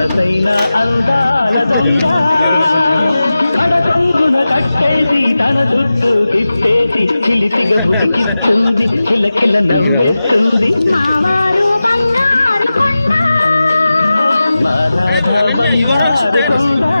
మనసైన అందాల దొంగ. కడకొంగున కట్టేసి తన చుట్టూ తిప్పేసి చిలిపిగ బుడికిస్తుంది కిలకిల నవ్వేస్తుంది. మావారు బంగారు కొండ. మా రాధ బంగారు కొండ.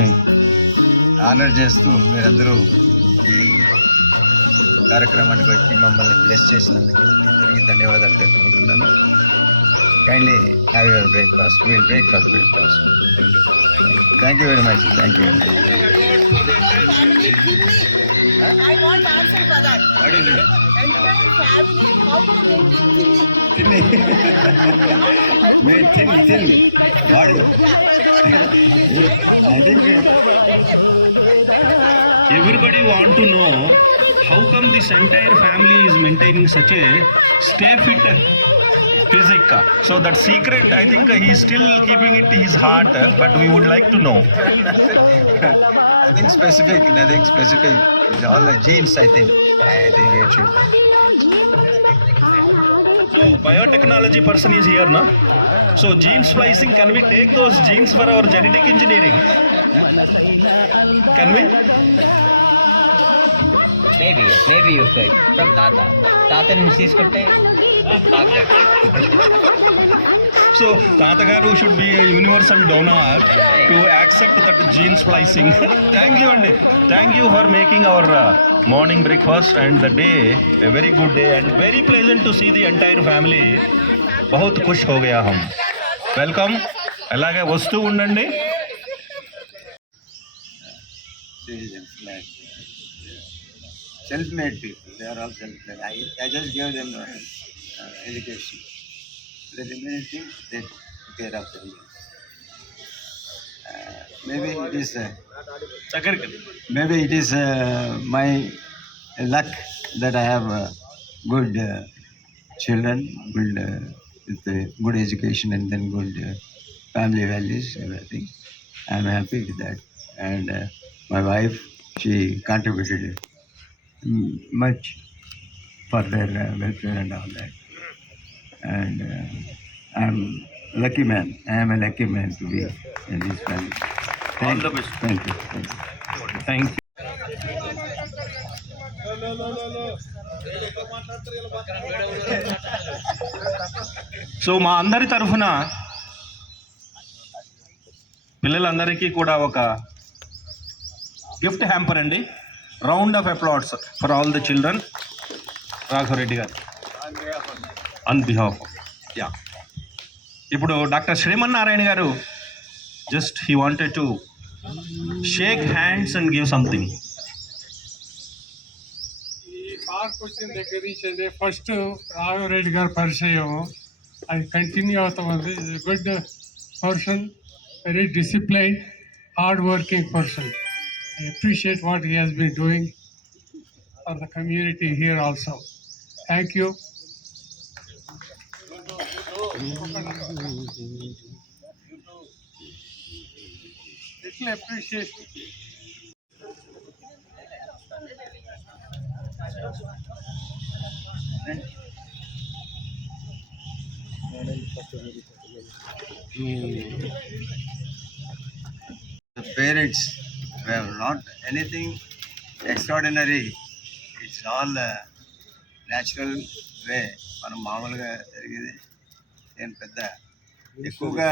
గుబులేసిన చీకట్లో గుబులేదో నటించి గుండె మీద వాలిపోలేదా? శ్రీమంతం కావాల శ్రీమతి గారు అంటే సిగ్గుతో తలవాల్సలేదా బంగారు కొండ మనసైన అందాల దొంగ వెల్కమ్ అలాగే వస్తూ ఉండండి self-made people. They are all self-made. I, I just gave them uh, education. The remaining thing, they take care of them. Uh, maybe it is uh, maybe it is uh, my luck that I have uh, good uh, children, good uh, with a good education and then good uh, family values, everything. I'm happy with that. And uh, my wife, she contributed mm, much for their uh, welfare and all that. And uh, I'm lucky man. I am a lucky man to be in this family. Thank, all the best. Thank you. Thank you. Thank you. So మా అందరి తరఫున పిల్లలందరికీ కూడా ఒక gift hamper అండి. Round of applause for all the children. Raghavareddy గారు. On behalf yeah ఇప్పుడు doctor Srimannarayana గారు just he wanted to shake hands and give something ఈ కార్ వచ్చిన దగ్గర నుంచి అంటే ఫస్ట్ రాఘవరెడ్డి గారి పరిచయం అది కంటిన్యూ అవుతుంది good person very discipline hard working person I appreciate what he has been doing for the community here also thank you ఇట్లా appreciation The parents have not anything extraordinary. It's all uh, natural way మనం మామూలుగా జరిగేది ఏం పెద్ద ఎక్కువగా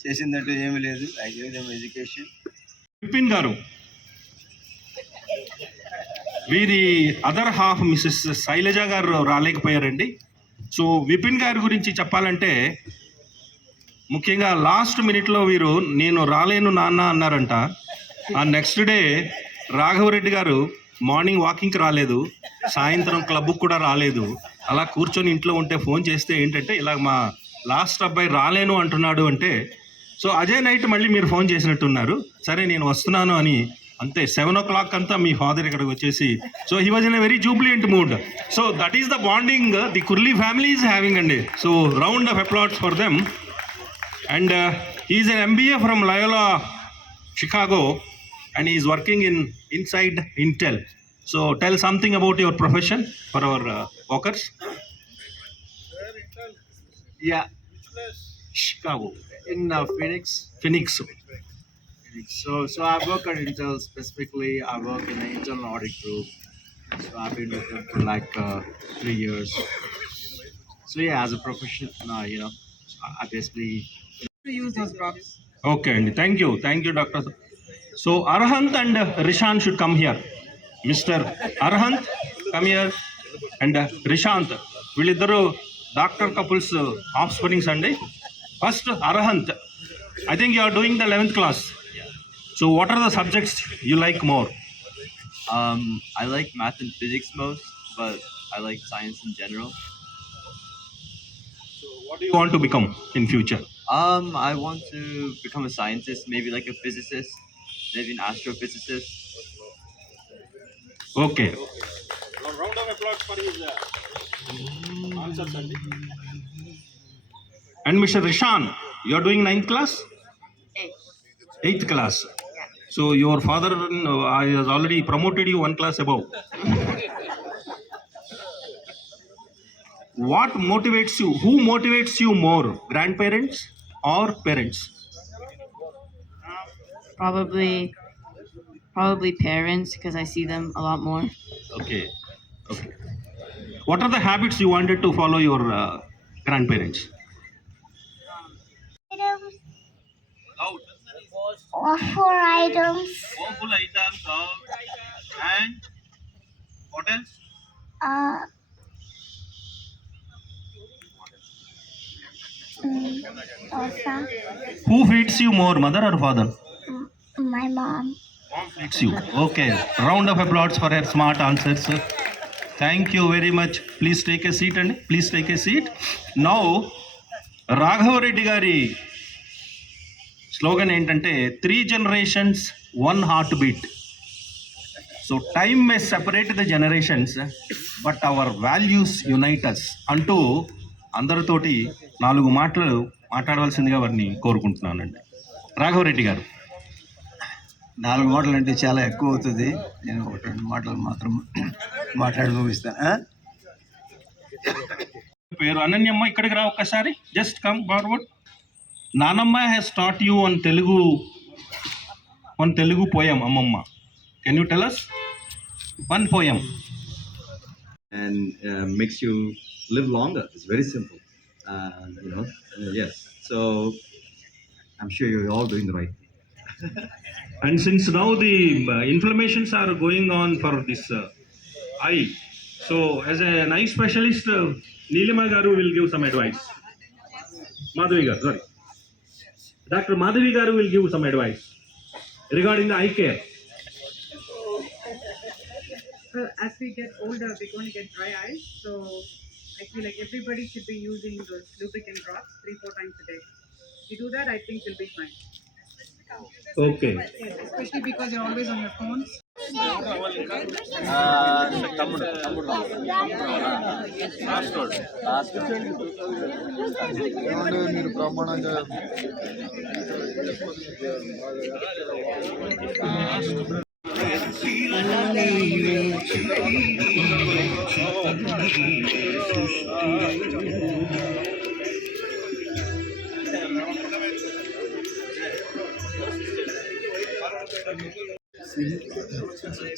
చేసిందంటూ ఏమీ లేదు. I gave them education Vipin గారు వీరి అదర్ హాఫ్ మిస్సెస్ శైలజ గారు రాలేకపోయారండి. సో విపిన్ గారి గురించి చెప్పాలంటే ముఖ్యంగా లాస్ట్ మినిట్లో వీరు నేను రాలేను నాన్న అన్నారంట. ఆ నెక్స్ట్ డే రాఘవరెడ్డి గారు మార్నింగ్ వాకింగ్కి రాలేదు. సాయంత్రం క్లబ్కి కూడా రాలేదు. అలా కూర్చొని ఇంట్లో ఉంటే ఫోన్ చేస్తే ఏంటంటే ఇలా మా లాస్ట్ అబ్బాయి రాలేను అంటున్నాడు అంటే సో అదే నైట్ మళ్ళీ మీరు ఫోన్ చేసినట్టున్నారు. సరే నేను వస్తున్నాను అని అంతే సెవెన్ ఓ క్లాక్ అంతా మీ ఫాదర్ ఇక్కడికి వచ్చేసి so he was in a very jubilant mood so that is the bonding the Kurli family is having అండి. So round of applause for them and is an MBA from Loyola Chicago and is working in inside Intel so tell something about your profession for our walkers yeah Chicago in Phoenix Phoenix So, so I work at Intel specifically. I work in the internal audit group. So I've been with them for like uh, three years. So yeah, as a profession, uh, you know, I- I basically Okay, and thank you, thank you, Doctor. So Arhant and uh, Rishant should come here. Mr. Arhant, come here, and uh, Rishant. వీళ్ళిద్దరు doctor couples of springs అండి first Arhant I think you are doing the eleventh class so what are the subjects you like more Um, I like math and physics most, but I like science in general. What you want to become in future Um, I want to become a scientist, maybe like a physicist, maybe an astrophysicist. Okay and mister Rishan you are doing ninth class eighth class So your father uh, has already promoted you one class above. what motivates you? Who motivates you more, grandparents or parents? Probably, probably parents because I see them a lot more. Okay. Okay. What are the habits you wanted to follow your uh, grandparents? four items. Four items of and what else? Uh, mm, Who feeds you more, mother or father? My mom. Mom feeds you. Okay. Round of applause for her smart answers. Sir. Thank you very much. Please take a seat and please take a seat. Now, Raghav Reddy slogan ఏంటంటే three generations one heart beat. So time may separate the generations but our values unites అంటూ అందరితోటి నాలుగు మాటలు మాట్లాడవలసిందిగా వారిని కోరుకుంటున్నానండి. రాఘవరెడ్డి గారు. నాలుగు మాటలు అంటే చాలా ఎక్కువ అవుతుంది. నేను ఒక రెండు మాటలు మాత్రం మాట్లాడి ముగిస్తా? పేరు అనన్యమ్మ ఇక్కడికి రా ఒక్కసారి. Just come forward Nanamma has taught you on Telugu, one Telugu poem, Amamma. Can you tell us? One poem. And uh, makes you live longer. It's very simple. Uh, you know, uh, yes. So I'm sure you're all doing the right thing. and since now the uh, inflammations are going on for this uh, eye, so as an eye specialist, uh, Garu will give some advice. Madhuri Garu, sorry. Dr. Madhavi Garu will give some advice regarding the eye care. Well, as we get older, we're going to get dry eyes. So I feel like everybody should be using those lubricant drops three, four times a day. If you do that, I think you'll be fine. Okay Yes, especially because you're always on your phones. మీరు బ్రహ్మాండంగా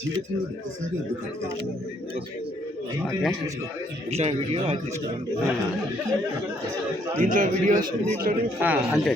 జీవితంలో ఒకసారి అది దీంట్లో video దీంట్లో videos దీంట్లో అంతే.